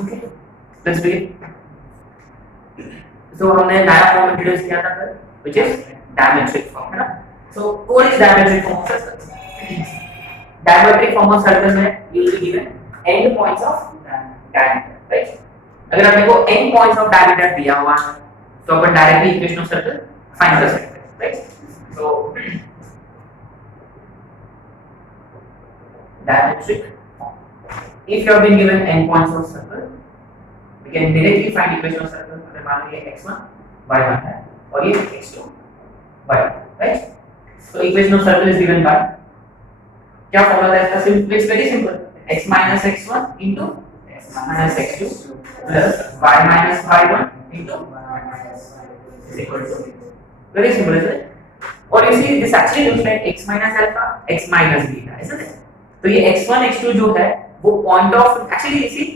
Okay, let's begin. So हमने नया form introduce किया था फिर, which is diametric form, है ना? So what is diametric form of circle? Diametric form of circle में you will be given end points of diameter, right? अगर आपने को end points of diameter दिया हुआ है, तो अपन directly equation of circle find कर सकते हैं, right? So diametric form. If you have been given end points of circle, we can directly find equation of circle. अगर मान लीजिए x1 y1 है और ये x2 y2, right? So equation of circle is given by क्या formula है इसका? Simple, it's very simple, x minus x1 into x minus x2 plus y minus y1 into is equal to, very simple, isn't it? और you see this actually looks like x minus alpha x minus beta, isn't it? तो ये x1 x2 जो है वो point of, actually you see,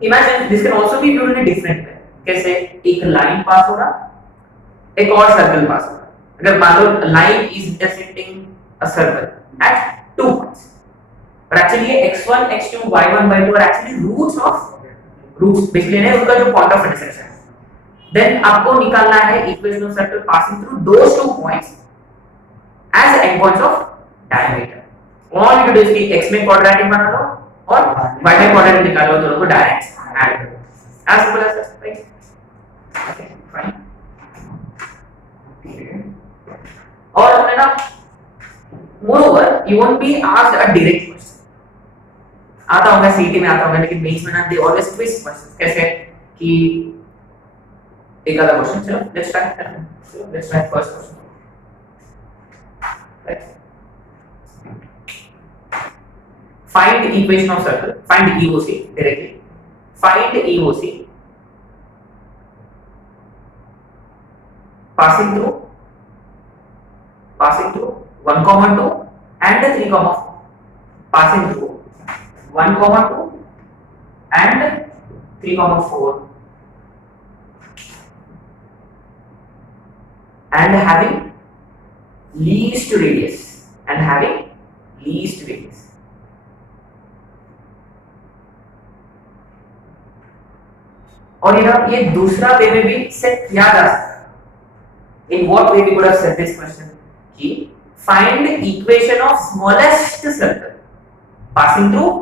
imagine this can also be viewed in a different way. कैसे? एक line पास हो रहा, एक और सर्कल पास हो रहा. अगर मान लो line is intersecting a circle at 2 points, but actually ये x1 x2 y1 y2 are actually roots basically है उनका जो point of intersection है. Then आपको निकालना है equation of circle passing through those 2 points as endpoints of diameter. All you do is कि x में quadratic बना लो और y में quadratic निकालो, दोनों को डायरेक्ट ऐड करो. As simple as that, right? Okay, fine. और हमने ना, moreover, you won't be asked a direct question. आता होगा सीटी में, आता होगा, लेकिन बीच में ना they always twist questions. कैसे कि एक आधा क्वेश्चन, चलो let's try first question. Right. Find equation of circle. Find EOC directly. Find EOC passing through 1, 2 and 3, 4. Passing through 1, 2 and 3, 4 and having least radius और ये दूसरा वे में भी सेट किया जा सकता है. In what way we could have set this question? कि find equation of smallest circle passing through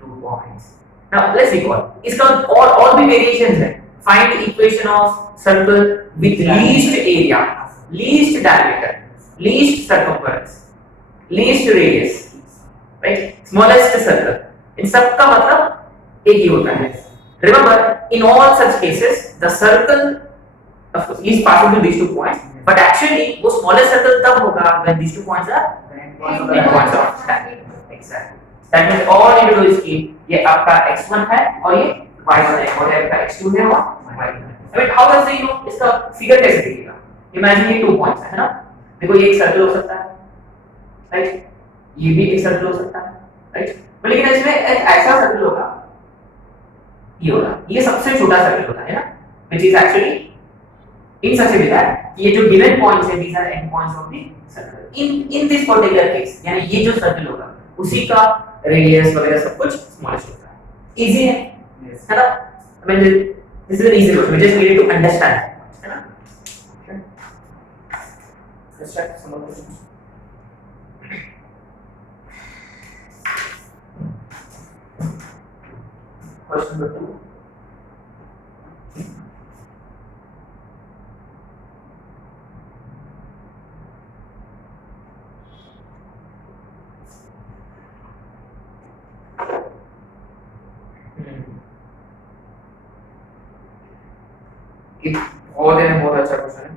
2 points. Now let's recall. इसका all भी variations है. Find equation of circle with least area, least diameter, least circumference, least radius, right? Smallest circle. इन सब का मतलब एक ही होता है. Remember, in all such cases, the circle of course is passing through these 2 points, but actually वो smallest circle तब होगा when these 2 points are endpoints of diameter. Exactly. That means all you do is कि ये आपका x1 है और ये y1 है और ये आपका x2 है और y2 है. I mean, how does you know इसका figure कैसे दिखेगा? Imagine ये 2 points है ना? देखो ये एक circle हो सकता है, right? ये भी एक circle हो सकता है, right? लेकिन इसमें एक ऐसा circle होगा, ये होगा, ये सबसे छोटा सर्कल होता है ना, which is actually in such a way that ये जो given points है, these are end points of the circle. In this particular case, यानी ये जो सर्कल होगा उसी का रेडियस वगैरह सब कुछ स्मॉलेस्ट होता है. इजी है, है ना? I mean this is an easy question. We just need to understand, है ना? Okay. Let's check some more questions. Question number 2. बहुत अच्छा क्वेश्चन है.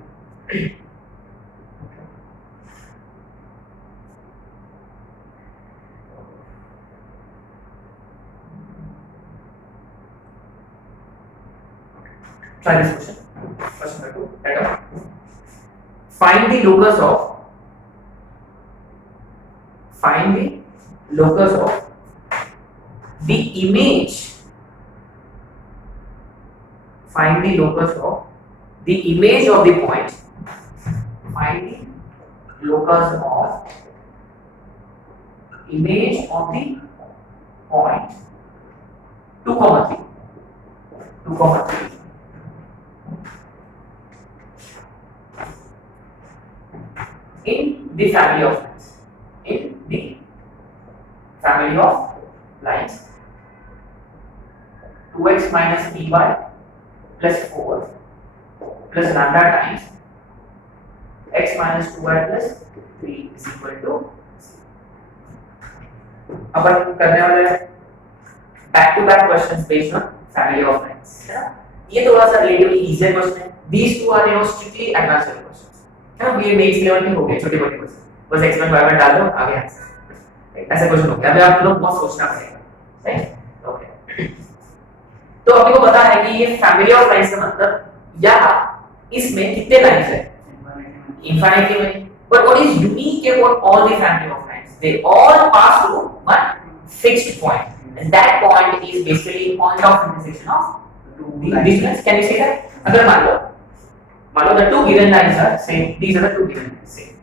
Try this question. Question number 2. Adam. Find the locus of the image. Find the locus of the image of the point. Find the locus of image of the point 2, 3, 2, 3 in the family of lines, in the family of lines 2x minus py plus 4 plus lambda times x minus 2y plus 3 is equal to अपन करने वाले back to back questions based on family of lines, है ना। ये थोड़ा सा relatively easy question है, these two are strictly advance level questions, है ना। ये मेंस लेवल के हो गए छोटे मोटे क्वेश्चन, बस x1 y1 डाल दो आगे आंसर, ऐसे क्वेश्चन हो गया। अभी आप लोग बहुत सोचना पड़ेगा, राइट। ओके, तो आपको को पता है कि ये फैमिली ऑफ लाइंस का मतलब यहाँ इसमें कितने लाइंस है, infinitely many, but what is unique about all the family of lines, they all pass through one fixed point, and that point is basically point of intersection of two lines. Can you see that? अगर मान लो the two given lines are same, these are the two given lines same,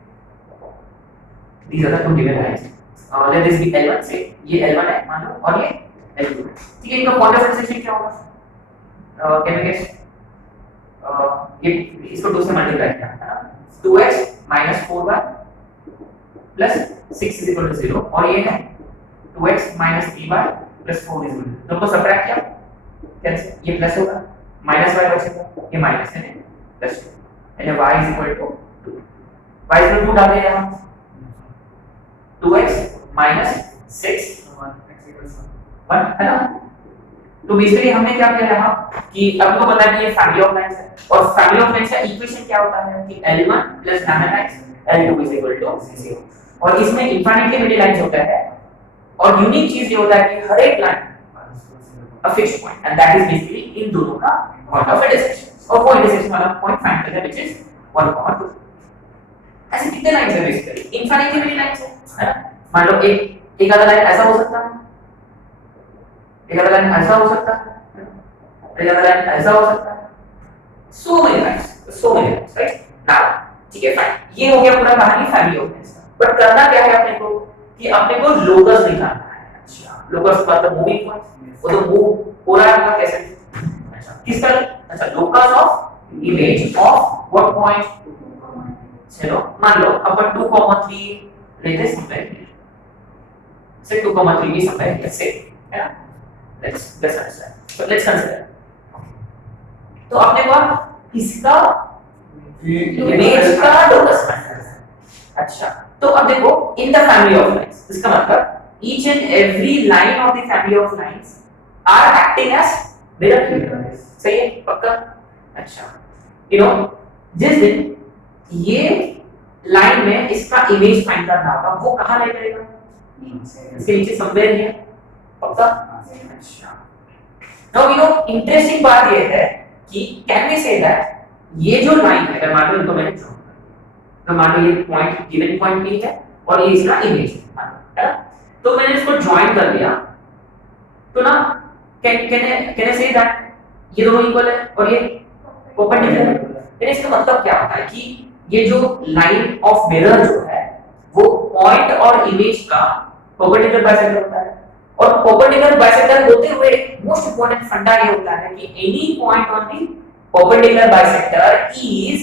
these are the two given lines, let this be L1 say, ये L1 है मान लो और ये L2 है, ठीक है। इनका point of intersection क्या होगा, can you guess? ये इसको 2 से मल्टीप्लाई किया है ना, 2x minus 4y plus 6 is equal to 0, और ये है 2x minus 3y plus 4 is equal to 0, दोनों को सबट्रैक्ट किया, कैंसिल, ये प्लस होगा, माइनस y बचेगा, ये माइनस है प्लस 2, यानी y is equal to 2, y is equal to 2 डाल दिया हम, 2x minus 6 1 है ना। तो बेसिकली हमने क्या किया यहाँ कि आपको पता है कि ये फैमिली ऑफ लाइंस है, और फैमिली ऑफ लाइंस का इक्वेशन क्या होता है कि L1 plus lambda times L2 is equal to 0, और इसमें इनफिनिटली मेनी लाइंस होता है, और यूनिक चीज ये होता है कि हर एक line a fixed point, and that is basically इन दोनों का पॉइंट ऑफ इंटरसेक्शन, और वो इंटरसेक्शन वाला पॉइंट फाइंड करना है व्हिच इज 1, 2। ऐसे कितने लाइंस है बेसिकली, इनफिनिटली मेनी लाइंस है ना। मान लो एक आधा लाइन ऐसा हो सकता है, एक आधा लाइन ऐसा हो सकता है, एक आधा लाइन ऐसा हो सकता है, so many lines, right. Now ठीक है, फाइन, ये हो गया पूरा कहानी फैमिली ऑफ लाइंस का। बट करना क्या है अपने को कि अपने को लोकस निकालना है। अच्छा, लोकस मतलब मूविंग पॉइंट, वो तो मूव हो रहा है कैसे, अच्छा किसका, अच्छा locus of image of what point, चलो मान लो अपन 2,3 लेते समझाएंगे, से 2,3 भी समझाएंगे से, है ना। let's understand, so let's consider, तो आपने को इसका इमेज का लोकस फाइंड करना है। अच्छा, तो अब देखो in the family of lines, इसका मतलब each and every line of the family of lines are acting as mirror, सही है पक्का। अच्छा, यू नो जिस दिन ये लाइन में इसका इमेज फाइंड करना होगा, वो कहां ले जाएगा, इसके नीचे समवेयर है पक्का। अच्छा, नाउ यू नो इंटरेस्टिंग बात ये है कि कैन वी से दैट ये जो लाइन है, अगर मान लो इनको मैंने ड्रॉ किया, तो मान लो ये पॉइंट गिवन पॉइंट भी है और ये इसका इमेज है ना, तो मैंने इसको ज्वाइन कर दिया, तो ना कैन आई से दैट ये दोनों इक्वल है और ये परपेंडिकुलर है। यानी इसका मतलब क्या होता है कि ये जो लाइन ऑफ मिरर जो है वो पॉइंट और इमेज का परपेंडिकुलर बाइसेक्टर होता है, और परपेंडिकुलर बाइसेक्टर होते हुए मोस्ट इंपोर्टेंट फंडा ये होता है कि any point on the perpendicular bisector is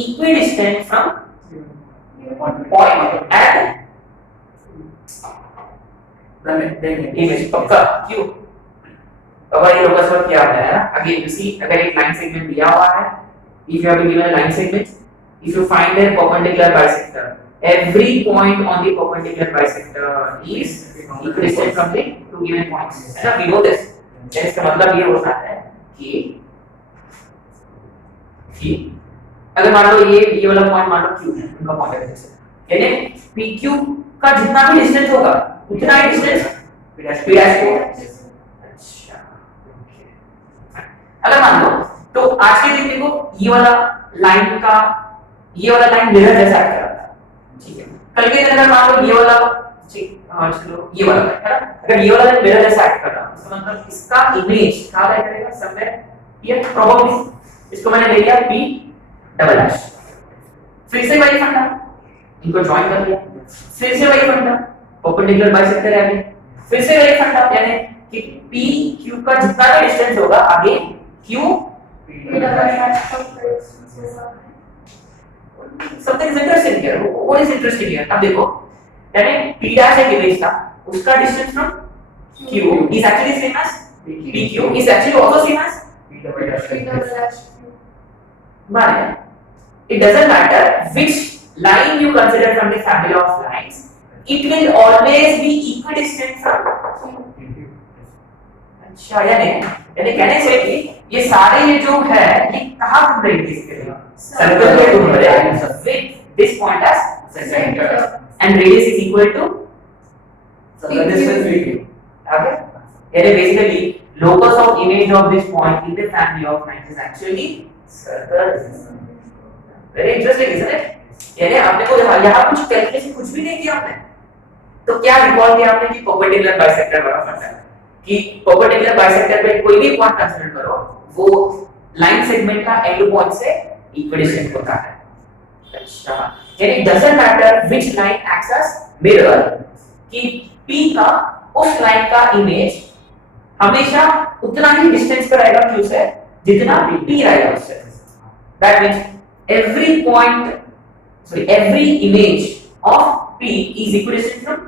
equidistant from point at the image पक्का। क्यों, अब ये लोकस वर्क क्या होता है ना, अगेन यू सी अगर एक लाइन सेगमेंट दिया हुआ है, if you have been given a line segment, if you find their perpendicular bisector, every point on the perpendicular bisector is equidistant from the two given points, है ना। we know this, इसका मतलब ये होता है कि अगर मान लो ये वाला पॉइंट मान लो Q है, उनका पॉइंट है जैसे, यानी PQ का जितना भी डिस्टेंस होगा उतना ही डिस्टेंस P' को। अच्छा, अगर मान लो तो आज के दिन देखो ये वाला लाइन मिरर जैसा एक्ट कर रहा था, ठीक है। कल के दिन अगर मान लो ये वाला, ठीक चलो ये वाला है ना, अगर ये वाला लाइन मिरर जैसा एक्ट कर रहा है, इसका मतलब इसका इमेज कहां लाइक करेगा, समवेयर हियर प्रोबेबली। इसको मैंने ले लिया P', फिर से वही फंडा, इनको ज्वाइन कर लिया, फिर से वही फंडा, परपेंडिकुलर बाइसेक्टर है। फिर से वही फंडा, यानी कि पी क्यू का जितना भी डिस्टेंस होगा आगे Q something is interesting here. What is interesting here? अब देखो, यानी p dash एक इमेज था, उसका distance from q is actually same as pq is actually also same as p double dash q. But it doesn't matter which line you consider from the family of lines, it will always be equidistant from q. अच्छा, यानी कहने से कि ये सारे ये जो है ये कहाँ घूम रही थी, इसके लिए सर्कल में घूम रहे हैं with this point as center and radius is equal to the distance pq. Okay, यानी basically locus of image of this point in the family of lines is actually circle. Very interesting, isn't it? यानी आपने को यहाँ कुछ calculation कुछ भी नहीं किया आपने, तो क्या रिकॉल किया आपने कि परपेंडिकुलर बाइसेक्टर बड़ा फंडा है कि परपेंडिकुलर बाइसेक्टर पे कोई भी पॉइंट कंसीडर करो वो लाइन सेगमेंट का एंड पॉइंट से इक्विडिस्टेंट होता है। अच्छा, यानी doesn't matter which line acts as mirror, कि P का उस लाइन का इमेज हमेशा उतना ही डिस्टेंस पर रहेगा Q से जितना P रहेगा उससे। That means every point, sorry, every image of P is equidistant from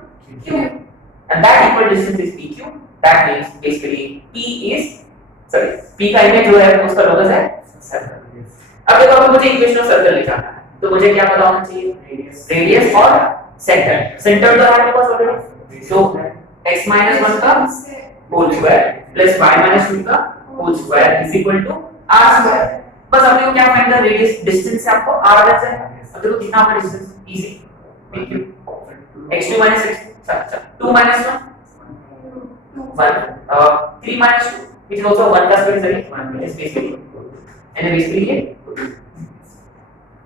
Q and that equal distance is PQ. That means basically P का इमेज जो है उसका लोकस है सर्कल। अब देखो अगर मुझे इक्वेशन ऑफ सर्कल निकालना है तो मुझे क्या पता होना चाहिए, रेडियस और सेंटर। सेंटर तो है मेरे पास ऑलरेडी, सो x - 1 का होल स्क्वायर प्लस y - 2 का whole square is equal to r square. बस अपने को क्या फाइंड करना, रेडियस डिस्टेंस से आपको r लेना है। अब देखो कितना होगा distance, easy pq x2 - x, अच्छा 2 - 1 1 3 - 2 which is also 1 का square is 1, which is basically and basically ये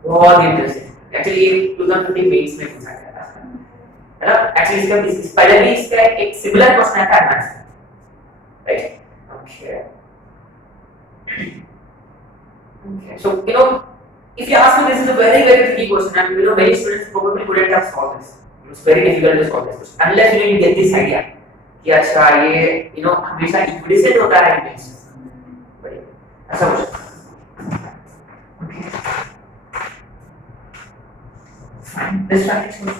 बहुत इंटरेस्टिंग। एक्चुअली 2015 मेंस में पूछा गया था, है ना। एक्चुअली इसका पहले भी इसका एक सिमिलर क्वेश्चन आया था एडवांस में, right. Okay so you know if you ask me, this is a very tricky question and you know many students probably couldn't have solved this. It's very difficult to solve this question unless you get this idea कि अच्छा ये you know हमेशा equidistant होता है image, बड़ी ऐसा कुछ। Fine, let's try this one.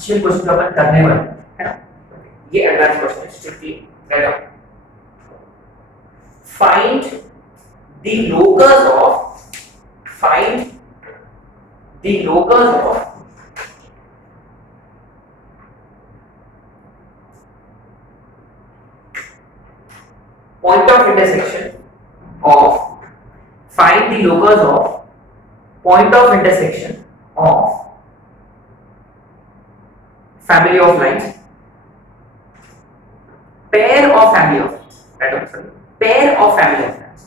अच्छे क्वेश्चन का अपन करने वाले है ना, ये एडवांस क्वेश्चन है, strictly write down. Find the locus of point of intersection of find the locus of point of intersection of family of lines, pair of family of lines, right? Sorry, pair of family of lines,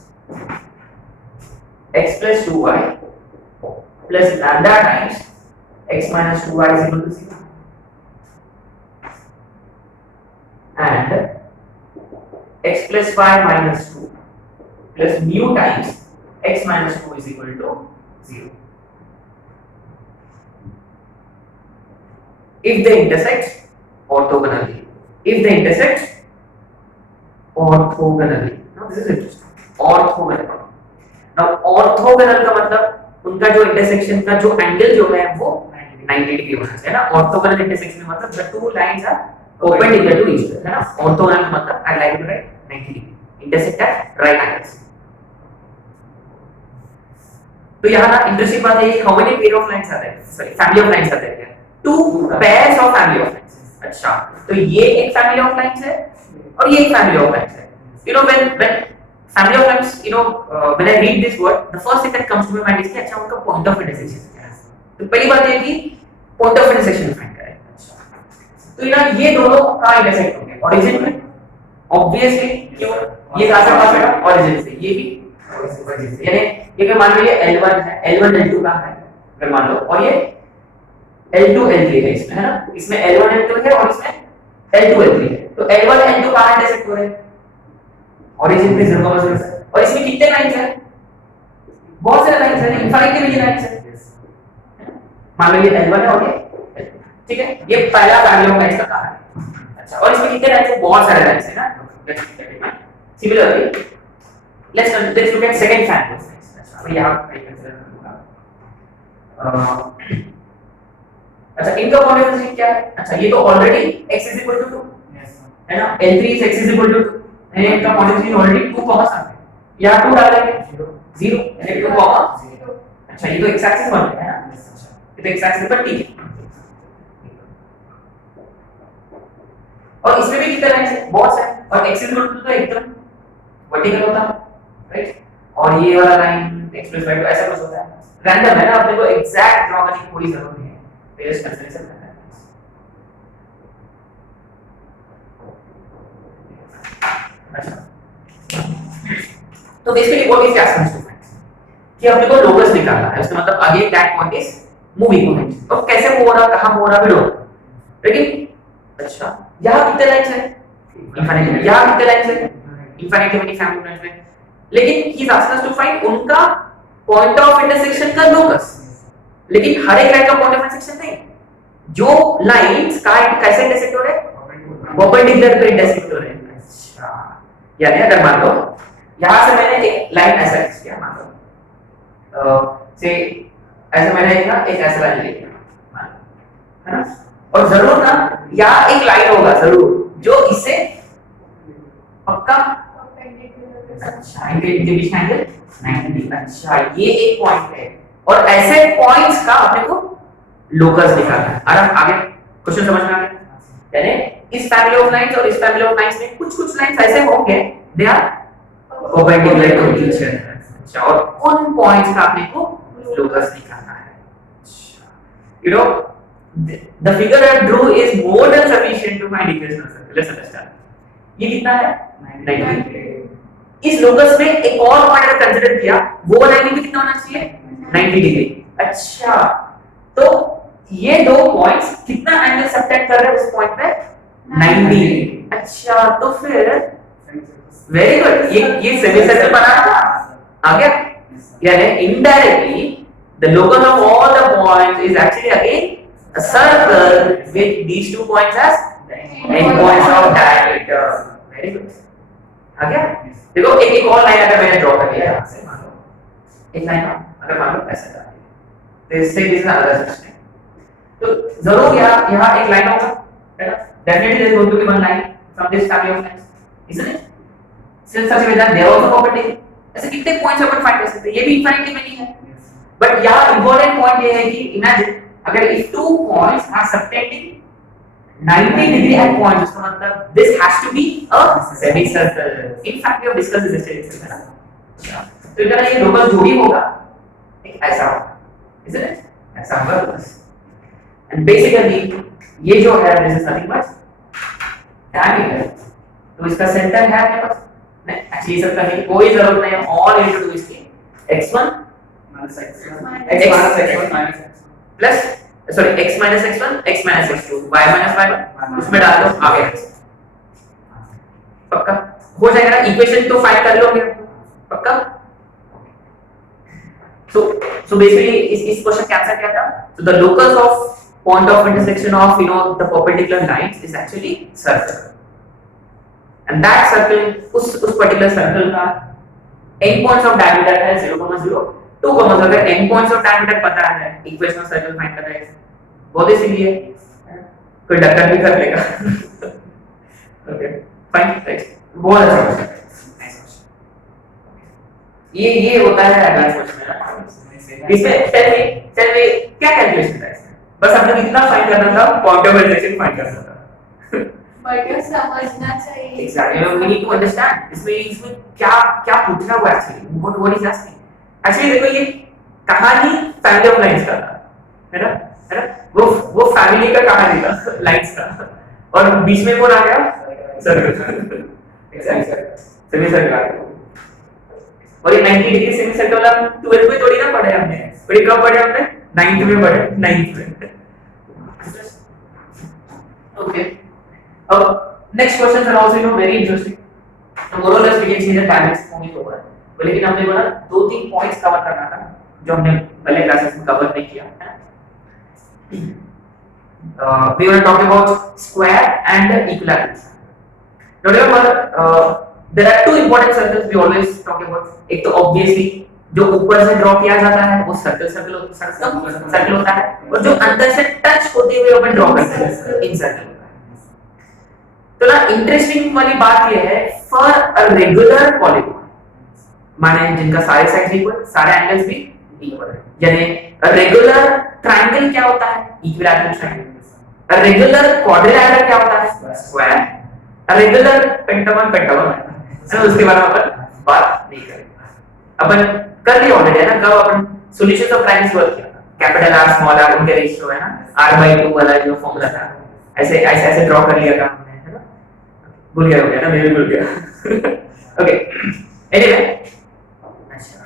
x plus 2y plus lambda times x minus 2y is equal to 0, and x plus y minus 2 plus mu times x minus 2 is equal to 0. If they intersect orthogonally, now this is interesting, orthogonal। now orthogonal का मतलब उनका जो intersection का जो angle जो है वो 90 degree होना चाहिए ना। ऑर्थोगोनल इंटरसेक्शन में मतलब the two lines are perpendicular to each other, है ना। ऑर्थोगोनल का मतलब I'd like to write 90 degree, intersect at right angles। तो यहाँ ना इंटरेस्टिंग बात है, how many pair of lines आते हैं, सॉरी family of lines आते हैं, two pairs of family of lines। अच्छा, तो ये एक family of lines है और ये एक family of lines है। you know when family of lines, you know when I read this word, the first thing that comes to my mind is कि अच्छा उनका point of intersection क्या है। तो पहली बात ये कि point of intersection फाइंड करें। अच्छा, तो यार ये दोनों का इंटरसेक्ट होंगे ओरिजिन में, ऑब्वियसली क्यों, ये कहां से पास होगा, ओरिजिन से, ये भी यानी ये अगर मान लो ये L1 है, L1 L2 का है अगर मान लो, और ये L2 L3 है इसमें, है ना, इसमें L1 L2 है और इसमें L2 L3 है, तो L1 L2 कहां इंटरसेक्ट हो रहे हैं, ओरिजिन पे 0,0 से, और इसमें कितने लाइंस हैं, बहुत सारे लाइंस हैं, इनफाइनाइटली लाइंस हैं, मान लो ये L1 है और ये, ठीक है, ये पहला फैमिली ऑफ लाइंस का कहां है। अच्छा, और इसमें कितने लाइंस हैं, बहुत सारे लाइंस हैं ना। Similarly let's look at second family of lines। अच्छा, अभी यहां पे कंसीडर करूंगा, अच्छा इनका कोऑर्डिनेट क्या है, अच्छा ये तो already x is equal to 2 है ना, L3 is x is equal to 2, यानी इनका कोऑर्डिनेट ऑलरेडी 2 कॉमा समथिंग, यहां 2 डालेंगे 0 यानी 2 कॉमा 0। अच्छा ये तो x एक्सिस बन गया है ना, ये तो x एक्सिस पर ठीक है, और इसमें भी कितने लाइंस हैं, बहुत सारे, और x is equal to तो एकदम वर्टिकल होता है, राइट, और ये वाला लाइन x प्लस y ऐसा कुछ होता है, रैंडम है ना, अपने को एग्जैक्ट ड्रॉ करने की कोई जरूरत नहीं है, पेयर्स कंसीडरेशन करना है। अच्छा, तो basically what is asking students कि अपने को लोकस निकालना है, उसका मतलब आगे that point is moving point, तो कैसे मूव हो रहा, कहां मूव हो रहा, बिलो, लेकिन अच्छा यहां कितने लाइंस है, इनफिनिटी, यहां कितने लाइंस है, इनफिनिटी मेनी फैमिली लाइंस में, लेकिन he is asking us to find उनका पॉइंट ऑफ इंटरसेक्शन का लोकस, लेकिन हर एक लाइन का पॉइंट ऑफ इंटरसेक्शन नहीं, जो लाइंस का कैसे इंटरसेक्ट हो रहे हैं, परपेंडिकुलर पे इंटरसेक्ट हो रहे हैं। अच्छा, यानी अगर मान लो यहां से मैंने एक लाइन ऐसा खींच किया, मान लो से ऐसे मैंने एक ऐसा लाइन ले लिया, है ना, और जरूर ना यहाँ एक लाइन होगा जरूर जो इससे पक्का, अच्छा इनके बीच का एंगल 90, अच्छा ये एक पॉइंट है, और ऐसे पॉइंट्स का अपने को लोकस निकालना है। आगे क्वेश्चन समझ में आ गया, यानी इस फैमिली ऑफ लाइंस और इस फैमिली ऑफ लाइंस में कुछ लाइंस ऐसे होंगे they are perpendicular to each other, अच्छा, और उन पॉइंट्स का अपने को लोकस निकालना है। अच्छा, you know the figure I drew is more than sufficient to find equation of circle, let's understand, ये कितना है 90, इस लोकस में एक और पॉइंट अगर कंसीडर किया, वो वाला एंगल भी कितना होना चाहिए 90 डिग्री। अच्छा, तो ये दो पॉइंट्स कितना एंगल सब्ट्रैक्ट कर रहे हैं उस पॉइंट पे 90। अच्छा, तो फिर वेरी गुड, ये सेमी सर्कल बना था, आ गया, यानी indirectly the locus of all the points is actually again a circle with these two points as endpoints of diameter। very good, आ गया, देखो एक और लाइन अगर मैंने ड्रॉ कर लिया यहां से, मान लो एक लाइन अगर मान लो ऐसा कर दिया, तो इससे दिस अदर सिस्टम, तो जरूर यहां एक लाइन होगा, है ना, definitely there is going to be one line from this family of lines, isn't it, since such a way that they are also perpendicular, ऐसे कितने पॉइंट्स अपन फाइंड कर सकते हैं, ये भी इनफिनिटी में नहीं है, बट यहां इंपॉर्टेंट पॉइंट ये है कि इमेजिन अगर if two points are subtending 90 degree at points, उसका मतलब this has to be a semicircle। in fact we have discussed this yesterday, है ना, तो इनका ये लोकस जो भी होगा एक ऐसा होगा, isn't it, ऐसा होगा लोकस, and basically ये जो है this is nothing but diameter, तो इसका सेंटर है अपने पास, नहीं एक्चुअली सब करने की कोई जरूरत नहीं है, all you need to do is x1 minus x1 plus sorry x minus x1 x minus x2 y minus y1 उसमें डाल दो, आ गया, पक्का हो जाएगा ना, इक्वेशन तो फाइंड कर लोगे पक्का। so basically इस क्वेश्चन का आंसर क्या था, so the locus of point of intersection of the perpendicular lines is actually circle, and that circle उस particular circle का end points of diameter है 0,0 2, अगर n पॉइंट्स ऑफ डायमीटर पता है, इक्वेशन ऑफ सर्कल फाइंड करना है, बहुत easily है, कोई डक्कर भी कर लेगा। ओके फाइन, राइट, बहुत अच्छा क्वेश्चन है, नाइस क्वेश्चन, ये होता है एडवांस क्वेश्चन में। इसमें टेल मी क्या कैलकुलेशन था इसमें, बस हमने कितना फाइंड करना था, पॉइंट ऑफ इंटरसेक्शन फाइंड करना था, बट ये समझना चाहिए, exactly we need to understand इसमें क्या पूछना हुआ actually, what is asking actually. देखो ये कहानी फैमिली ऑफ लाइंस का है ना, वो फैमिली का कहानी था लाइंस का, और बीच में कौन आ गया, सर्कल, सेमी सर्कल आ गया, और ये 90 डिग्री सेमी सर्कल वाला 12th में थोड़ी ना पढ़े हमने, और ये कब पढ़े हमने 9th में पढ़े, 9th में Okay. Next questions are also very interesting. So more or less we can see the time is moving over. लेकिन हमने बोला 2-3 पॉइंट्स कवर करना था जो हमने पहले क्लासेस में कवर नहीं किया है. We will talk about square and equilaterals. Now remember there are two important circles we always talk about. एक तो obviously जो ऊपर से ड्रॉ किया जाता है वो सर्कल होता है और जो अंदर से टच होते हुए अपन ड्रॉ करते हैं इन सर्कल. तो ना इंटरेस्टिंग वाली बात ये है फॉर अ रेगुलर पॉलीगॉन माने जिनका सारे साइड्स इक्वल सारे एंगल्स भी इक्वल है यानी अ रेगुलर ट्रायंगल क्या होता है equilateral triangle. A regular quadrilateral क्या होता है स्क्वायर. अ रेगुलर पेंटागन है उसके बारे में अपन बात नहीं करेंगे. अपन कर लिया ऑलरेडी है ना कब अपन सॉल्यूशंस ऑफ ट्रायंगल्स वर्क किया कैपिटल आर स्मॉल आर उनके रेशियो है ना r/2 वाला जो फॉर्मूला था ऐसे ऐसे ऐसे ड्रॉ कर लिया था हमने है ना. भूल गया हो गया ना मैं भी भूल गया. ओके एनीवे अच्छा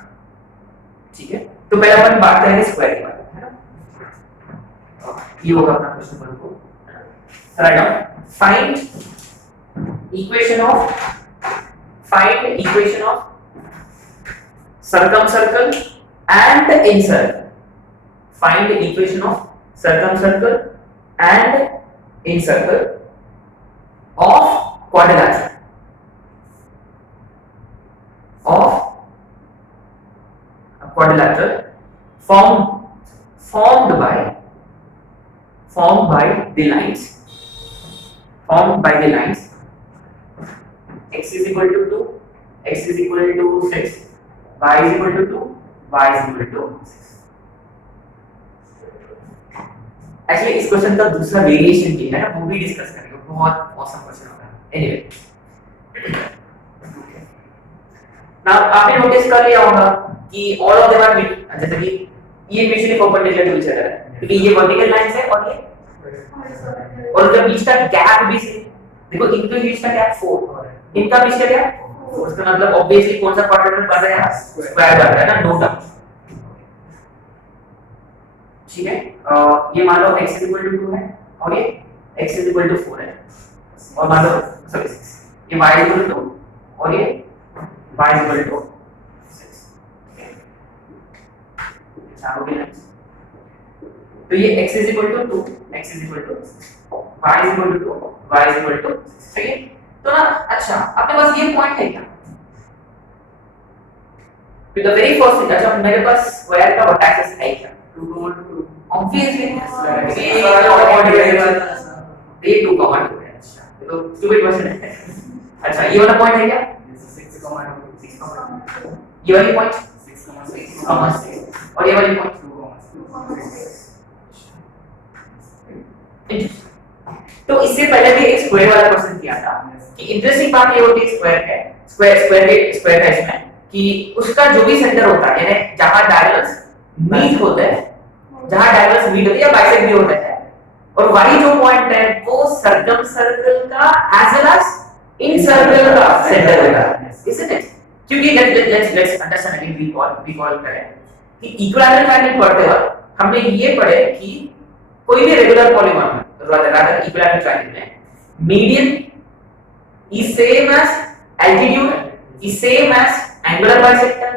ठीक है तो पहले अपन बात करेंगे स्क्वायर के बारे में है ना. ये होगा अपना question number 4. Write down find equation of circumcircle and incircle. Find the equation of circumcircle and incircle of quadrilateral. Of a quadrilateral formed by the lines x is equal to 2, x is equal to 6. y is equal to 2, y is equal to 6. Actually इस question का दूसरा variation भी है ना वो भी discuss करेंगे. बहुत ऑसम क्वेश्चन होगा. एनीवे नाउ आपने नोटिस कर लिया होगा कि ऑल ऑफ देम आर जैसे कि ये mutually perpendicular to each other है क्योंकि ये वर्टिकल लाइंस है और ये और उनके बीच का गैप भी सेम. देखो इनके बीच का गैप 4 इनका बीच का गैप उसका मतलब ऑब्वियसली कौन सा क्वाड्रेंट बन रहा है स्क्वायर बन रहा है ना नो डाउट. ठीक है ये मान लो x = 2 है और ये x = 4 है और मान लो सॉरी 6 ये y = 2 और ये y = 6. चारों के लाइंस तो ये x = 2 x = 2 y = 2 y = 6. सही है तो ना अच्छा अपने पास ये पॉइंट है क्या तो द वेरी फर्स्ट थिंग अच्छा मेरे पास स्क्वायर का वर्टेक्स है क्या 2 ऑब्वियसली ये ये 2 का मान है. अच्छा तो स्टूपिड क्वेश्चन है. अच्छा ये वाला पॉइंट है क्या 6 का मान ये वाली पॉइंट 6 का मान और ये वाली पॉइंट 2 का मान. तो इससे पहले भी एक स्क्वायर वाला क्वेश्चन किया था कि इंटरेस्टिंग बात ये होती है स्क्वायर है इसमें कि उसका जो भी सेंटर होता है यानी जहां डायगोनल्स मीट होते हैं या बाइसेक्ट भी होते हैं और वही जो पॉइंट है वो सर्कम सर्कल का as well as in circle का सेंटर होता है isn't it? क्योंकि let's understand again recall करें कि इक्विलैटरल ट्रायंगल पढ़ते वक्त हमने ये पढ़े कि कोई भी regular polygon rather equilateral triangle में median is same as altitude is same as angular bisector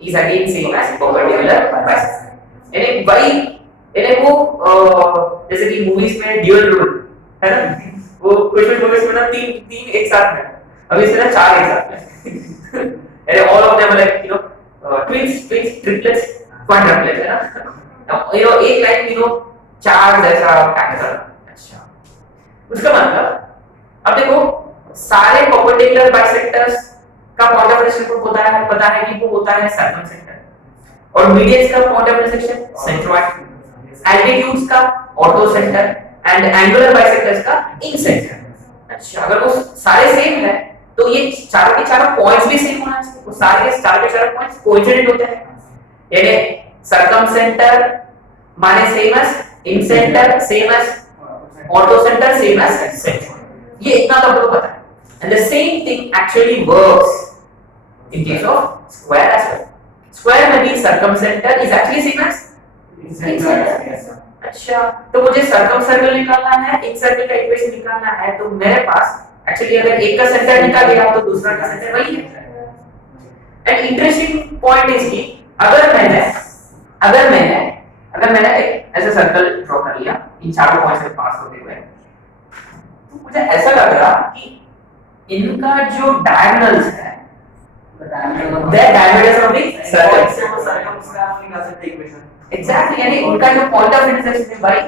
is again same as perpendicular bisector. यानी वो जैसे कि मूवीज में ड्यूअल रोल है ना वो कुछ मूवीज में ना तीन एक साथ में अभी इसमें ना 4 एक साथ में यानी all of them like twins triplets quadruplets है ना एक लाइन 4 जैसा पैटर्न. अच्छा उसका मतलब अब देखो सारे परपेंडिकुलर बाइसेक्टर्स का पॉइंट ऑफ इंटरसेक्शन पता है कि वो होता है सर्कमसेंटर और मीडियंस का point of intersection centroid altitudes का orthocentre and angular bisectors का इंसेंटर. अच्छा अगर वो सारे सेम है तो ये चारों के चारों पॉइंट्स भी सेम होना चाहिए. वो सारे के चारों पॉइंट्स कोइंसिडेंट होते हैं यानी सर्कमसेंटर माने same as incentre same as orthocentre same as centre. ये इतना तो आपको पता है. And the same thing actually works in case of square as well. Square में भी circumcenter is actually same as incenter. अच्छा, तो मुझे सर्कम सर्कल निकालना है, इन सर्कल का इक्वेशन निकालना है, तो मेरे पास एक्चुअली अगर एक का सेंटर निकाल लिया तो दूसरा का सेंटर वही है। एंड इंटरेस्टिंग पॉइंट इज कि अगर मैंने एक ऐसा सर्कल ड्रॉ कर लिया इन चारों पॉइंट्स के पास होते हुए, तो मुझे ऐसा लग रहा कि इनका जो डायगोनल्स है that diameters of the circle exactly, यानी उनका जो पॉइंट ऑफ इंटरसेक्शन है भाई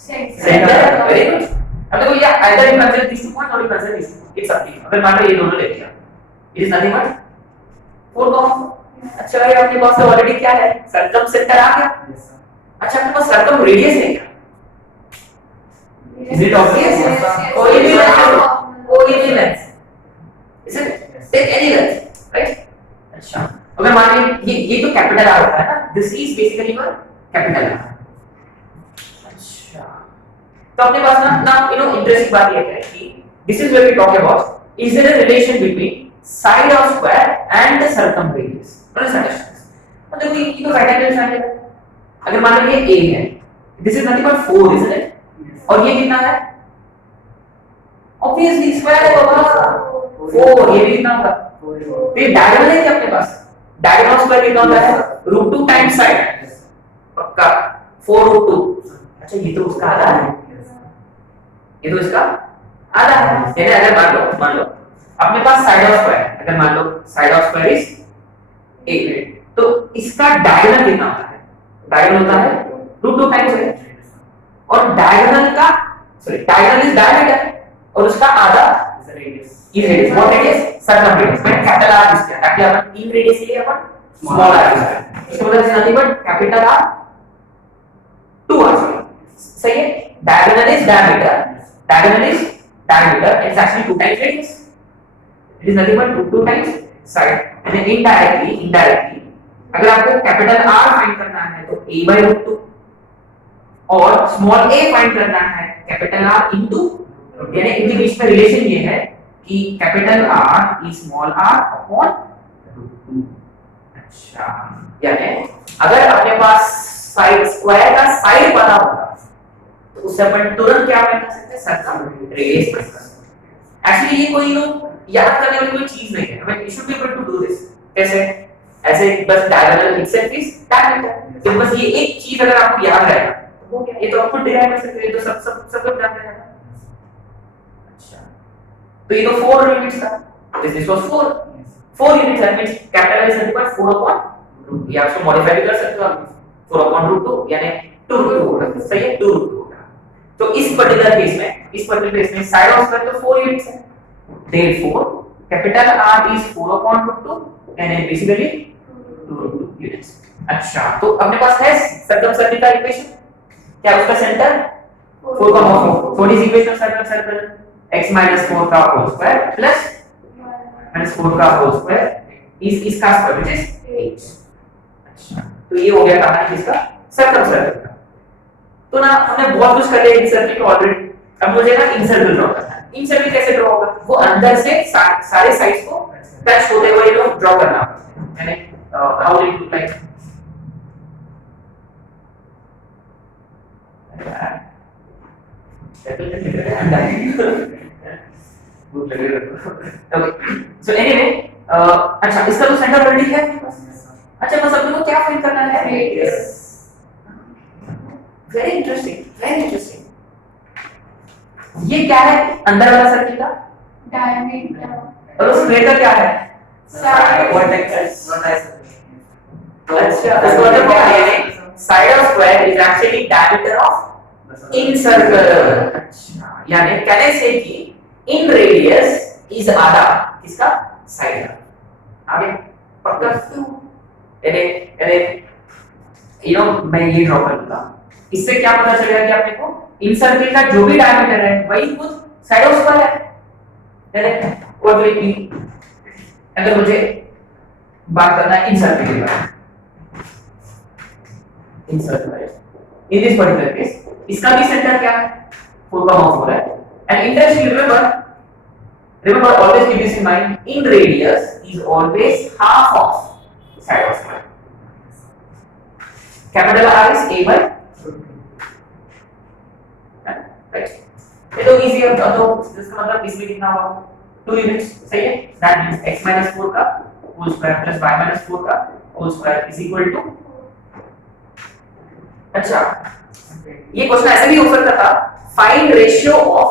सेंटर। Very good. अब देखो या either you consider this two point और you consider this two, it's up to you. अगर मान लो ये दोनों ले लिया, it is nothing but 4 comma. अच्छा भाई आपके पास तो ऑलरेडी क्या है, सर्कम सेंटर आ गया। अच्छा आपके पास सर्कम रेडियस है क्या? Is it obvious? कोई भी length, is it? Take any length, right? अच्छा अगर मान लीजिए ये तो कैपिटल आर होता है ना, this is basically your capital R. अच्छा तो अपने पास ना यू नो इंटरेस्टिंग बात ये है कि this is where we talk about is there a relation between side of square and the circum radius. Understand? देखो ये तो राइट एंगल ट्रायंगल है। अगर मान लो ये a है, this is nothing but 4, isn't it? और ये कितना है? ऑब्वियसली स्क्वायर है बाबा, 4। ये भी कितना होगा? तो ये डायगोनल है क्या अपने पास? डायगोनल स्क्वायर कितना होता है? √2 टाइम्स साइड, पक्का 4√2। अच्छा ये तो उसका आधा है, ये तो इसका आधा है। यानी अगर मान लो अपने पास साइड ऑफ स्क्वायर, अगर मान लो साइड ऑफ स्क्वायर इज 8, तो इसका डायगोनल कितना होता है? डायगोनल होता है √2 टाइम्स है, और डायगोनल का डायगोनल इज डायमीटर और उसका आधा is radius. What radius? Circum radius. मैंने कैपिटल आर यूज किया ताकि अपन इन रेडियस के लिए अपन स्मॉल आर यूज करें। इसका मतलब is nothing but capital R 2 R. सही है? Diagonal is diameter, diagonal is diameter, it's actually 2 times radius. It is nothing but 2 times side. यानी इनडायरेक्टली अगर आपको कैपिटल आर फाइंड करना है तो a/√2 और स्मॉल a फाइंड करना है कैपिटल आर इनटू, यानी इनके बीच में रिलेशन ये है कि capital R is small r upon √2। अच्छा यानी अगर अपने पास साइड स्क्वायर का साइड पता होगा तो उससे अपन तुरंत क्या फाइंड कर सकते हैं? सर्कम रेडियस फाइंड कर सकते हैं। एक्चुअली ये कोई याद करने वाली कोई चीज नहीं है, but you should be able to do this. कैसे? ऐसे बस डायगोनल इटसेल्फ इज डायमीटर। तो बस ये एक चीज अगर आपको याद रहेगा तो हो गया, ये तो आपको डिराइव कर सकते हैं, तो सब लोग जानते हैं। अच्छा तो ये तो 4 यूनिट्स था, this was 4 units, that means capital is nothing but 4/√2, या उसको मॉडिफाई भी कर सकते हो आप 4/√2 यानी 2√2 होगा। सही है? 2√2 होगा। तो इस पर्टिकुलर केस में साइड ऑफ स्क्वायर तो 4 यूनिट्स है, therefore capital R is 4/√2 and basically 2√2 units। अच्छा तो अपने पास है सर्कम सर्कल का इक्वेशन, क्या उसका centre 4,4। What is equation of circum circle? x - 4 का होल स्क्वायर प्लस -4 का होल स्क्वायर इज इसका स्क्वायर व्हिच इज 8। अच्छा तो ये हो गया कहानी किसका? सर्कम सर्कल का। तो ना हमने बहुत कुछ कर लिया इन सर्कल को ऑलरेडी। अब मुझे ना इन सर्कल ड्रॉ करना है। इन सर्कल कैसे ड्रॉ होगा? वो अंदर से सारे साइड्स को टच होते हुए ये ड्रॉ करना है। यानी how it look like okay so anyway अच्छा इसका तो सेंटर ऑलरेडी है। अच्छा बस अपने को क्या फाइंड करना है? रेडियस। Very interesting. ये क्या है अंदर वाला सर्कल का? डायमीटर। और उस स्क्वायर का क्या है? साइड। अच्छा इसका मतलब क्या है? Side of square is actually diameter of in circle. अच्छा यानी कहने से कि इन रेडियस इज आधा किसका? साइड का। आगे पक्का? यानी यू नो मैं ये ड्रॉ कर लूंगा, इससे क्या पता चलेगा कि आपने को इन सर्कल का जो भी डायमीटर है वही खुद साइड ऑफ स्क्वायर है। डायरेक्ट और भी अगर मुझे बात करना है इन सर्कल के बारे में, incircle in this particular case इसका भी सेंटर क्या है? 4,4 है। And interesting remember always keep this in mind, in radius is always half of side of square. Capital R is a/√2 right. ये तो इजी है, तो इसका मतलब इसमें कितना होगा 2 यूनिट्स, सही है। दैट मींस x - 4 का होल स्क्वायर प्लस y - 4 का whole square is equal to. अच्छा, ये क्वेश्चन ऐसे भी हो सकता था, फाइंड रेशियो ऑफ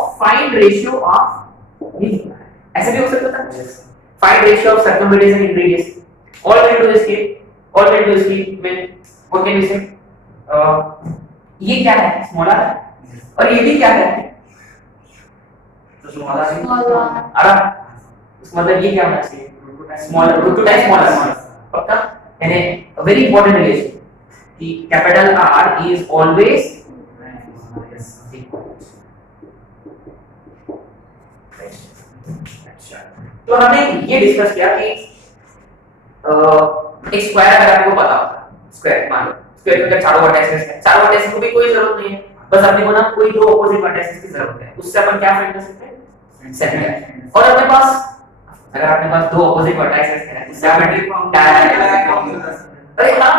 ऐसे भी हो सकता था, find ratio of circumradius and radius. All we do is what can we say, ये क्या है स्मॉलर है और ये भी क्या है तो स्मॉलर है। अरे उसका मतलब ये क्या होना चाहिए स्मॉलर, रूट 2 टाइम्स स्मॉलर, पक्का। यानी अ वेरी इंपॉर्टेंट रिलेशन कि कैपिटल R इज ऑलवेज अच्छा। तो हमने ये डिस्कस किया कि एक स्क्वायर अगर आपको पता होता, स्क्वायर मान लो स्क्वायर के चारों वर्टेक्सेस है, चारों वर्टेक्सेस को भी कोई जरूरत नहीं है, बस अपने को ना कोई दो ऑपोजिट वर्टेक्सेस की जरूरत है, उससे अपन क्या फाइंड कर सकते हैं सेंटर। और अपने पास अगर आपके पास दो ऑपोजिट वर्टेक्सेस हैं ज्योमेट्रिक फॉर्म अरे हां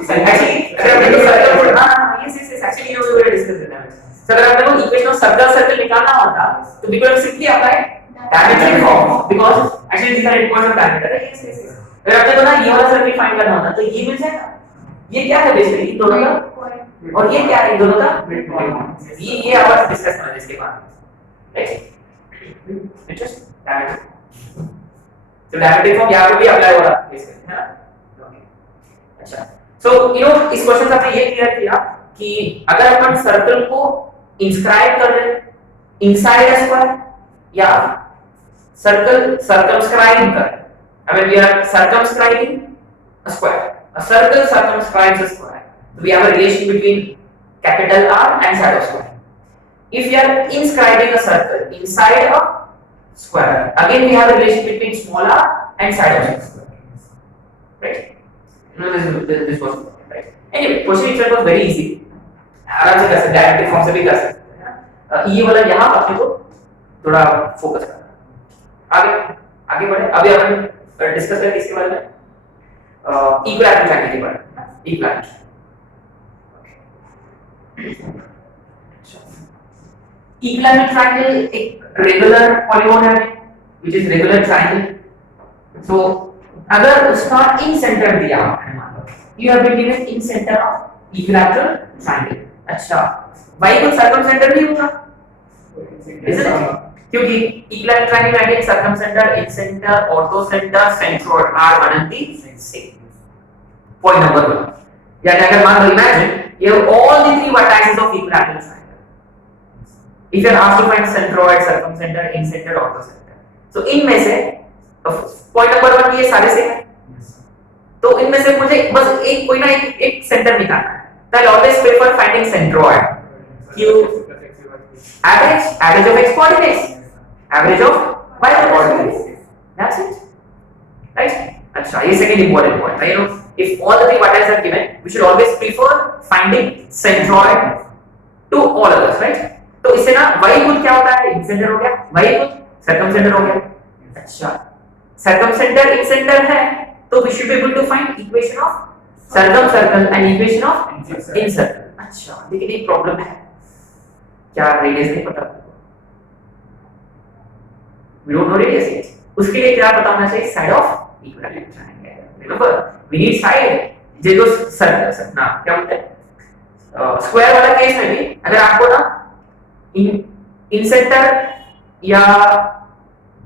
एक्चुअली अगर अपने को सर्कल हां yes actually we will discuss that. So अगर अपने को इक्वेशन ऑफ सर्कल निकालना होता तो we could simply apply diametric form because actually these are equals of diameter. Yes अगर अपने को ना ये वाला सर्कल फाइंड करना होता तो ये मिल जाएगा। ये क्या है बेसिकली इन दोनों का, और ये क्या है इन दोनों का मिड पॉइंट। ये आवाज डिस्कस करना है इसके बाद, राइट। इंटरेस्ट तो डायमेट्रिक फॉर्म यहां पे भी अप्लाई हो रहा है बेसिकली, है ना। अच्छा, सो यू नो इस क्वेश्चन से हमने ये क्लियर किया कि अगर अपन सर्कल को इंस्क्राइब कर रहे हैं इनसाइड अ स्क्वायर या सर्कल सर्कमस्क्राइब कर, I mean we are circumscribing a square. A circle circumscribes a square. So we have a relation between capital R and side of square. If we are inscribing a circle inside a square, again we have a relation between small r and side of square. Right? No, this was right. Anyway, question itself was very easy. आराम से कर सकते हैं, direct form से भी कर सकते हैं। ये वाला यहाँ अपने को थोड़ा फोकस करना है। आगे बढ़े। अभी अपन डिस्कस करेंगे इसके बारे में, इक्विलैटरल ट्रायंगल के बारे में। इक्विलैटरल ट्रायंगल एक रेगुलर पॉलीगॉन है which is regular triangle. So अगर उसका इन सेंटर दिया है, मान लो you have been given incentre of equilateral triangle. अच्छा, y को सर्कम सेंटर भी होगा, क्योंकि equilateral triangle again circum center, in center, ortho center, centroid are one and the same. Point number 1. यानी अगर मान लो imagine you have all the three vertices of equilateral triangle. If you are asked to find centroid, circum center, in center, ortho center, so इनमें से point number 1 ये सारे same है, तो इनमें से मुझे बस एक कोई ना एक सेंटर निकालना है। तो I always prefer finding centroid. Q average of x coordinates, average of y coordinates, that's it, right? अच्छा, ये second important point है, you know, if all the three vertices are given, we should always prefer finding centroid to all others, right? तो इससे ना y equal क्या होता है, इन centre हो गया, y इक्वल सर्कम सेंटर हो गया। अच्छा, सर्कम सेंटर इन सेंटर है तो we should be able to find equation of circum circle and equation of in circle। अच्छा, लेकिन एक प्रॉब्लम है, क्या रेडियस नहीं पता, we don't know radius yet। उसके लिए क्या पता होना चाहिए, side of equilateral triangle. Remember we need side. जे जो सर्कल ना क्या बोलते हैं, स्क्वायर वाला केस में भी अगर आपको ना इन सेंटर या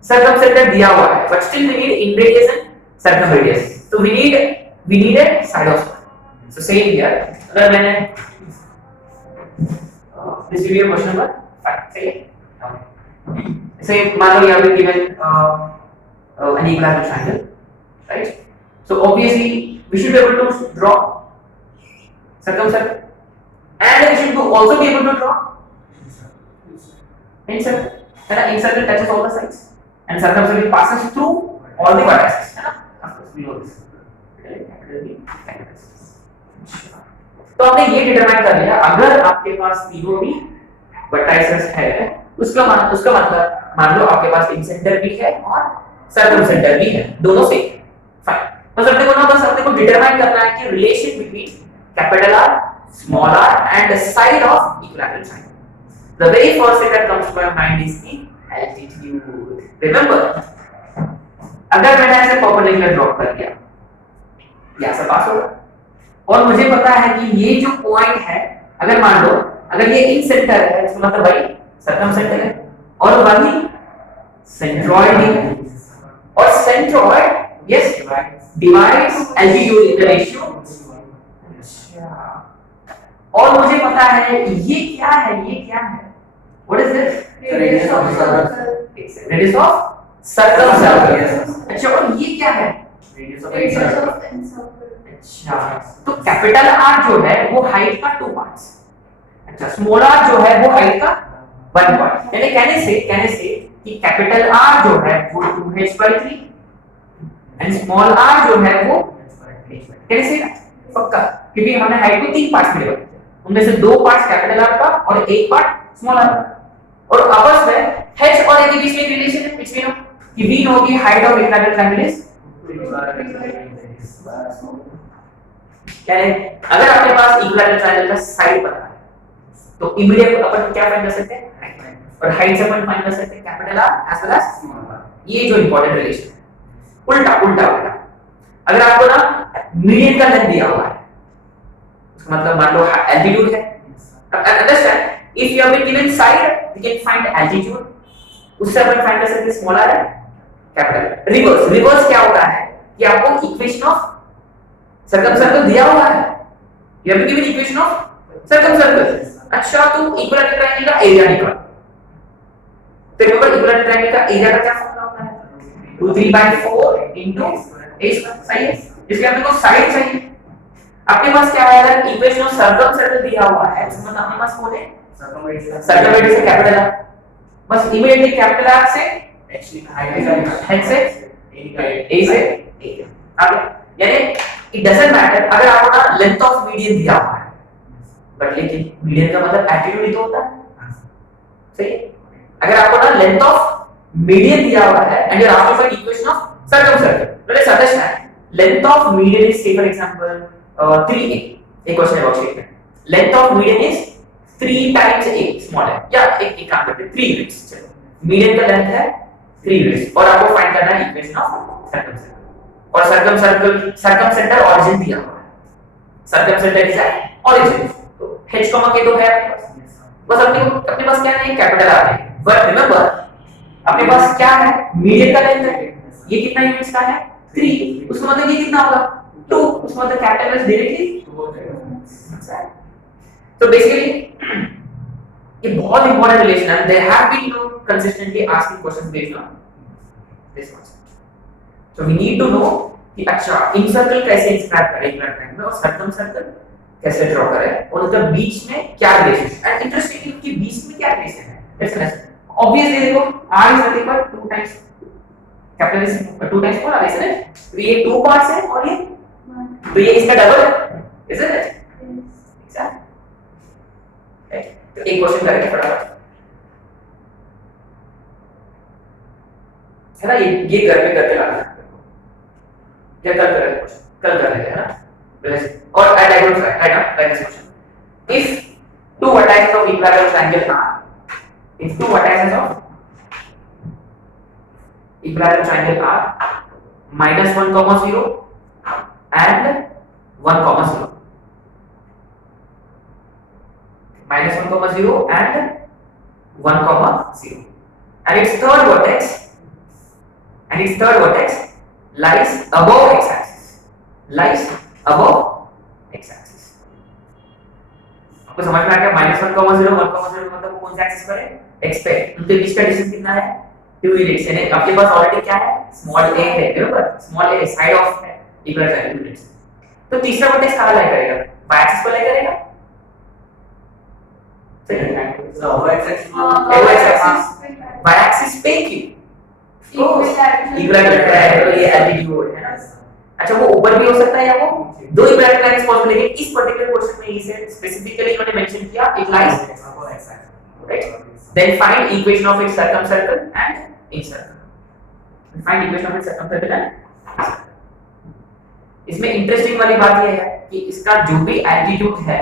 सर्कम सेंटर दिया हुआ है, but still we need inradius and circumradius, तो we need a side of square. So same here, अगर मैंने this will be your question number 5, सही है। say मान लो you have been given an equilateral triangle, right? So obviously we should be able to draw circumcircle and we should also be able to draw incircle, है ना। incircle touches all the sides and circumcircle passes through all the vertices, है ना। of course we know this, तो आपने ये determine कर लिया, अगर आपके पास तीनों भी वर्टाइसेस है, उसका मतलब मान लो आपके पास इन सेंटर भी है और सर्कम सेंटर भी है, दोनों से फाइन। बस अपने को ना डिटरमाइन करना है कि relation between capital R, small r and the side of equilateral triangle. the very first thing that comes to my mind is the altitude. Remember, अगर मैंने ऐसे परपेंडिकुलर ड्रॉप कर दिया, यहाँ से पास होगा, और मुझे पता है कि ये जो पॉइंट है, अगर मान लो अगर ये इन सेंटर है, इसका मतलब भाई सर्कम सेंटर है, और वही सेंट्रॉइड है, और centroid yes divides altitude in the ratio. और मुझे पता है ये क्या है, ये क्या है, what is this? Radius of circle. Radius of circum circle. अच्छा, और ये क्या है? Radius of Radius circle. of encircle. अच्छा, तो कैपिटल आर जो है वो हाइट का 2 पार्ट्स, अच्छा स्मॉल आर जो है वो हाइट का 1 पार्ट, यानी कहने से कि कैपिटल आर जो है वो 2h/3 एंड स्मॉल आर जो है वो कहने से पक्का, क्योंकि हमने हाइट को 3 पार्ट्स में डिवाइड किया, उनमें से 2 पार्ट्स कैपिटल आर का और 1 पार्ट स्मॉल आर का, और आपस में h और a के बीच में रिलेशन है, बीच में कि v नो की height of equilateral triangle is, यानी अगर आपके पास इक्विलैटरल ट्रायंगल का साइड पता है तो इमीडिएट अपन क्या फाइंड कर सकते हैं, और हाइट से अपन फाइंड कर सकते हैं capital R as well as small r. ये जो इंपॉर्टेंट रिलेशन है। उल्टा अगर आपको ना मीडियन का लेंथ दिया हुआ है, उसका मतलब मान लो एल्टीट्यूड है, understand, if you have been given side we can find altitude, उससे अपन फाइंड कर सकते हैं स्मॉल आर कैपिटल। रिवर्स क्या होता है कि आपको इक्वेशन ऑफ सर्कम सर्कल दिया हुआ है, you have been given equation of circum circle, अच्छा तो इक्विलैटरल ट्रायंगल का एरिया निकाल, तो रिमेंबर इक्विलैटरल ट्रायंगल का एरिया का क्या फॉर्मूला होता है, 2/3/4 इनटू a स्क्वायर, सही है, इसलिए आपको साइड चाहिए। आपके पास क्या है, अगर इक्वेशन ऑफ सर्कम सर्कल दिया हुआ है तो मतलब आपके पास कौन है, सर्कम रेडियस से कैपिटल आर, बस इमीडिएटली कैपिटल आर से h से a से a आगे, यानी इट डजंट मैटर अगर आपको ना लेंथ ऑफ मीडियन दिया हुआ है, बट लेकिन मीडियन का मतलब एल्टीट्यूड ही तो होता है, सही है। अगर आपको ना लेंथ ऑफ मीडियन दिया हुआ है and you are asking for equation of circum circle, let's understand length of median is say for example 3a, एक question about statement, length of median is 3 times a small है, या एक काम करते हैं 3 यूनिट्स, चलो मीडियन का length है 3 यूनिट्स, और आपको फाइंड करना है इक्वेशन ऑफ सर्कम सर्कल, और सर्कम सेंटर ऑरिजिन दिया हुआ है, सर्कम सेंटर इज ऑरिजिन, तो h k तो है आपके पास, बस अपने पास क्या नहीं, कैपिटल आर है, बट रिमेंबर अपने पास क्या है, मीडियन का लेंथ है, ये कितना यूनिट्स का है 3, उसका मतलब ये कितना होगा 2, उसका मतलब कैपिटल इज डायरेक्टली, तो बेसिकली ये बहुत इंपॉर्टेंट रिलेशन है, there have been consistently asking questions based on this concept, so we need to know कि अच्छा इंसर्कल कैसे इंस्क्राइब करें इक्विलैटरल में, और सर्कम सर्कल कैसे ड्रॉ करें, और उनके बीच में क्या रिलेशन है, एंड इंटरेस्टिंगली उनके बीच में क्या रिलेशन है, लेट्स अंडरस्टैंड। ऑब्वियसली देखो r is nothing but 2 times capital is 2 times 4 R, इसलिए तो ये 2 पार्ट्स है और ये तो ये इसका डबल है, इजंट इट, एग्जैक्ट, तो एक क्वेश्चन करेंगे फटाफट, है ना, ये घर पे करके लाना है, क्या कल करेंगे क्वेश्चन, कल कर लेंगे, है ना, और I will try, right now, write this question. If 2 vertices of equilateral triangle are, if 2 vertices of equilateral triangle are -1, 0 and 1, 0, -1, 0 and 1, 0, and its third vertex lies above x-axis, x-axis, आपको समझ में आ गया, -1, 0, 1, 0 मतलब कौन सा एक्सिस पर है, x पे, उनके बीच का डिस्टेंस कितना है 2 यूनिट्स, यानी आपके पास ऑलरेडी क्या है स्मॉल a है, बराबर, स्मॉल a साइड ऑफ है इक्वल ट्रायंगल यूनिट्स, तो तीसरा वर्टेक्स कहां लाई करेगा, y एक्सिस पर लाई करेगा, सही है, So x axis y axis पे क्यों, इक्विलैटरल ट्रायंगल, ये एल्टीट्यूड है ना, अच्छा वो ऊपर भी हो सकता है या वो दो इक्विलैटरल ट्रायंगल्स पॉसिबल, लेकिन इस पर्टिकुलर क्वेश्चन में इसे स्पेसिफिकली इन्होंने मेंशन किया it lies above x axis. right, then find equation of its circumcircle and incircle, find equation of its circumcircle and incircle। इसमें इंटरेस्टिंग वाली बात यह है कि इसका जो भी एल्टीट्यूड है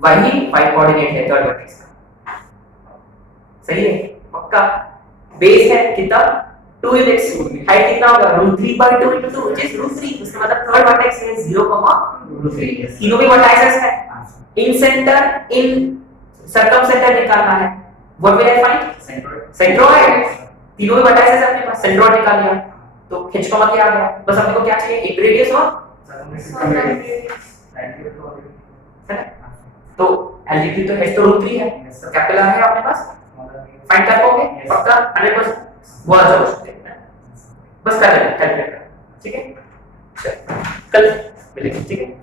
वही y कोऑर्डिनेट है थर्ड वर्टेक्स का, सही है पक्का। बेस है कितना 2 यूनिट्स, हाइट कितना होगा √3/2 * 2 which is √3, उसका मतलब थर्ड वर्टेक्स है 0, तीनों भी वर्टाइसेस है। इन सेंटर इन सर्कम सेंटर निकालना है, what will I find centroid, तीनों भी वर्टाइसेस है अपने पास, सेंट्रोइड निकाल लिया तो खींच को मत आ गया, बस अपने को क्या चाहिए एक रेडियस और तो एल्टीट्यूड तो h तो √3 है, तो कैपिटल आर है अपने पास, फाइंड कर पाओगे पक्का 100%, बहुत अच्छा क्वेश्चन है, बस कर लेना कैलकुलेट, ठीक है चल कल मिलेंगे, ठीक है।